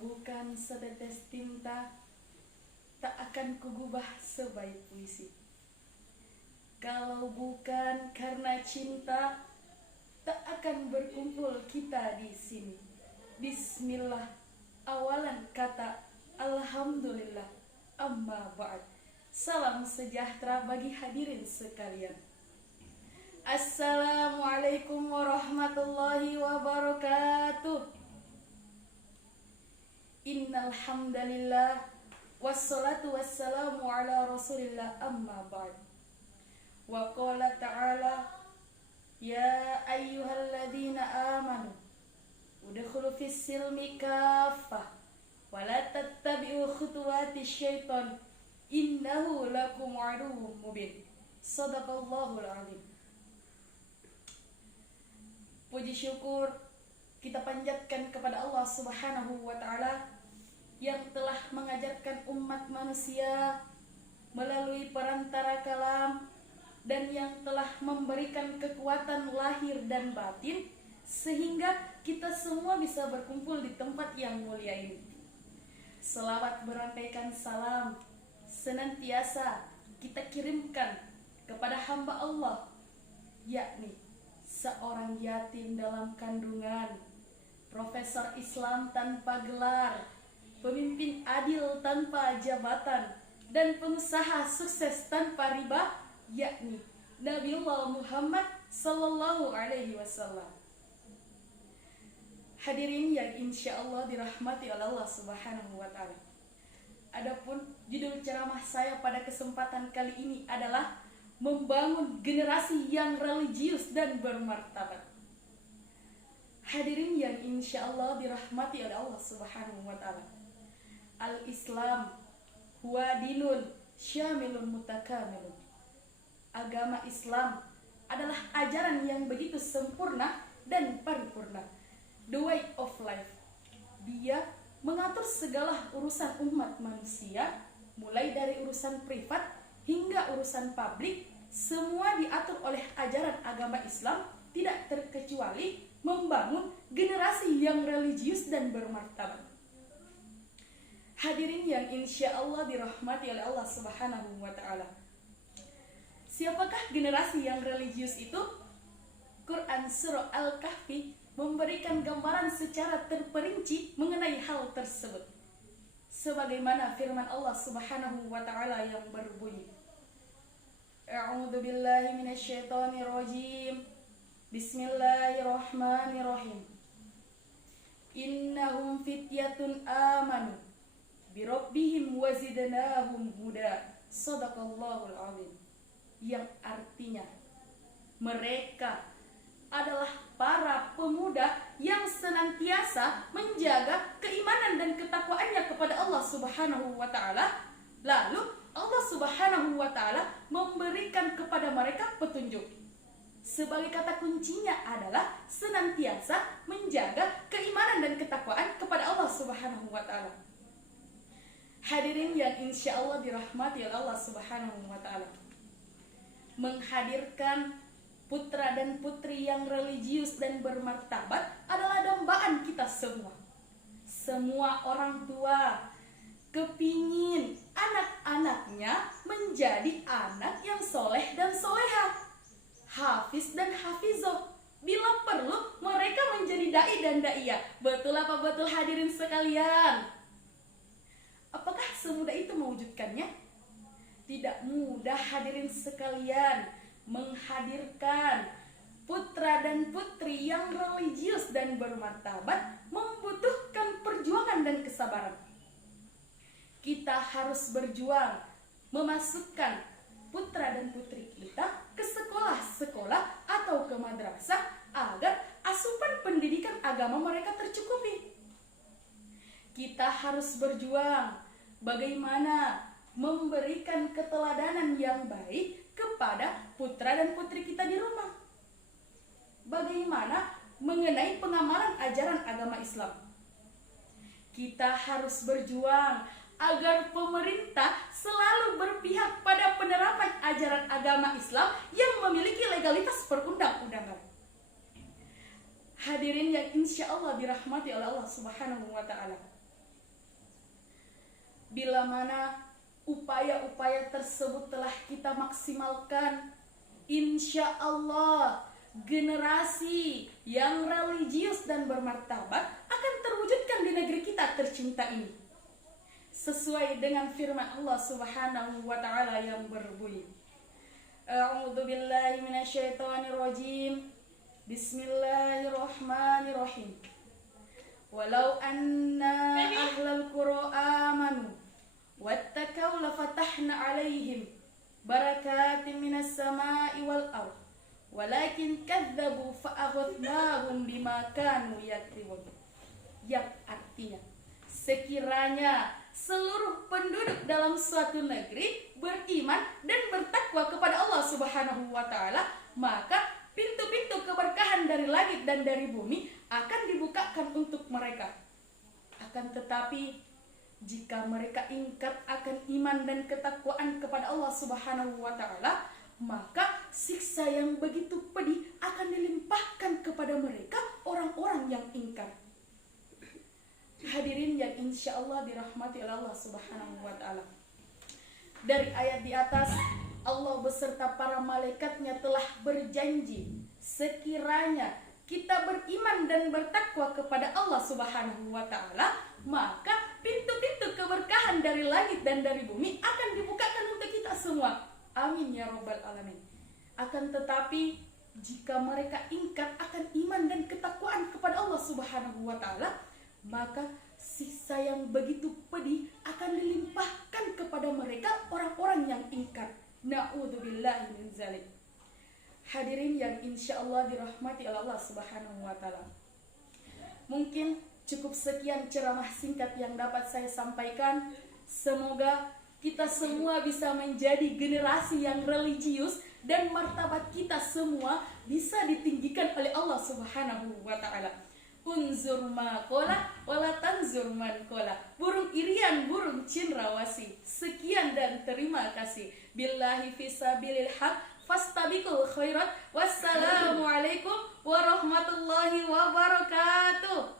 bukan setetes tinta, tak akan kugubah sebaik puisi. Kalau bukan karena cinta, tak akan berkumpul kita di sini. Bismillah, awalan kata alhamdulillah, amma ba'd. Salam sejahtera bagi hadirin sekalian. Assalamualaikum warahmatullahi wabarakatuh. Innal hamdalillah wassalatu wassalamu ala rasulillah, amma ba'd. Wa qala ta'ala, ya ayyuhalladzina amanu udkhulu fis silmi kaffah wa la tattabi'u khutuwati syaitan innahu lakum aduwwum mubin. Shadaqallahul azim. Puji syukur kita panjatkan kepada Allah Subhanahu wa ta'ala yang telah mengajarkan umat manusia melalui perantara kalam, dan yang telah memberikan kekuatan lahir dan batin sehingga kita semua bisa berkumpul di tempat yang mulia ini. Selawat berangkaikan salam senantiasa kita kirimkan kepada hamba Allah, yakni seorang yatim dalam kandungan, profesor Islam tanpa gelar, pemimpin adil tanpa jabatan, dan pengusaha sukses tanpa riba, yakni Nabiullah Muhammad sallallahu alaihi wasallam. Hadirin yang insya Allah dirahmati oleh Allah Subhanahu wa ta'ala. Adapun judul ceramah saya pada kesempatan kali ini adalah membangun generasi yang religius dan bermartabat. Hadirin yang insya Allah dirahmati oleh Allah Subhanahu wa ta'ala. Al-Islam huwa dinun syamilun mutakamilun. Agama Islam adalah ajaran yang begitu sempurna dan paripurna. The way of life. Dia mengatur segala urusan umat manusia, mulai dari urusan privat hingga urusan publik. Semua diatur oleh ajaran agama Islam, tidak terkecuali membangun generasi yang religius dan bermartabat. Hadirin yang insya Allah dirahmati oleh Allah Subhanahu wa ta'ala. Siapakah generasi yang religius itu? Quran Surah Al-Kahfi memberikan gambaran secara terperinci mengenai hal tersebut. Sebagaimana firman Allah Subhanahu wa ta'ala yang berbunyi, A'udzu billahi minasyaitonir rajim. Bismillahirrahmanirrahim. Innahum fityatun amanu bi rabbihim wazidnahum huda. Shadaqallahul azim. Yang artinya mereka adalah para pemuda yang senantiasa menjaga keimanan dan ketakwaannya kepada Allah Subhanahu wa ta'ala. Lalu Allah Subhanahu wa ta'ala memberikan kepada mereka petunjuk. Sebagai kata kuncinya adalah senantiasa menjaga keimanan dan ketakwaan kepada Allah Subhanahu wa ta'ala. Hadirin yang insya Allah dirahmati oleh Allah Subhanahu wa ta'ala. Menghadirkan putra dan putri yang religius dan bermartabat adalah dambaan kita semua. Semua orang tua kepingin anak-anaknya menjadi anak yang soleh dan solehah, hafiz dan hafizoh. Bila perlu mereka menjadi dai dan daiyah. Betul apa betul hadirin sekalian? Apakah semudah itu mewujudkannya? Tidak mudah hadirin sekalian menghadirkan putra dan putri yang religius dan bermartabat, membutuhkan perjuangan dan kesabaran. Kita harus berjuang memasukkan putra dan putri kita ke sekolah-sekolah atau ke madrasah agar asupan pendidikan agama mereka tercukupi. Kita harus berjuang bagaimana memberikan keteladanan yang baik kepada putra dan putri kita di rumah. Bagaimana mengenai pengamalan ajaran agama Islam. Kita harus berjuang agar pemerintah selalu berpihak pada penerapan ajaran agama Islam yang memiliki legalitas perundang-undangan. Hadirin yang insya Allah dirahmati oleh Allah Subhanahu wa ta'ala. bila mana upaya-upaya tersebut telah kita maksimalkan, insya Allah generasi yang religius dan bermartabat akan terwujudkan di negeri kita tercinta ini, sesuai dengan firman Allah Subhanahu wa taala yang berbunyi, A'udzu billahi minasyaitonir rajim. Bismillahirrahmanirrahim. Walau anna ahlal qura amanu wattaqaw lafatahna 'alaihim barakatin minas sama'i wal ardh walakin kadzabu fa'akhadnahum bima kanu yaktubun. Yang artinya, sekiranya seluruh penduduk dalam suatu negeri beriman dan bertakwa kepada Allah Subhanahu wa taala, maka pintu-pintu keberkahan dari langit dan dari bumi akan dibukakan untuk mereka. Akan tetapi jika mereka ingkar akan iman dan ketakwaan kepada Allah Subhanahu wa taala, maka siksa yang begitu pedih akan dilimpahkan kepada mereka orang-orang yang ingkar. Hadirin yang insya Allah dirahmati oleh Allah Subhanahu wa taala. Dari ayat di atas, Allah beserta para malaikatnya telah berjanji, sekiranya kita beriman dan bertakwa kepada Allah Subhanahu wa taala, maka pintu-pintu keberkahan dari langit dan dari bumi akan dibukakan untuk kita semua. Amin ya rabbal alamin. Akan tetapi jika mereka ingkar akan iman dan ketakwaan kepada Allah Subhanahu wa taala, maka siksa yang begitu pedih akan dilimpahkan kepada mereka orang-orang yang ingkar. Na'udzubillahi min dzalik. Hadirin yang insya Allah dirahmati oleh Allah Subhanahu wa taala. Mungkin cukup sekian ceramah singkat yang dapat saya sampaikan. Semoga kita semua bisa menjadi generasi yang religius dan martabat kita semua bisa ditinggikan oleh Allah Subhanahu wa taala. Unzur ma qala wala tanzur man qala. Burung irian, burung cendrawasih. Sekian dan terima kasih. Billahi fisabilil haq fastabiqul khairat. Wassalamualaikum warahmatullahi wabarakatuh.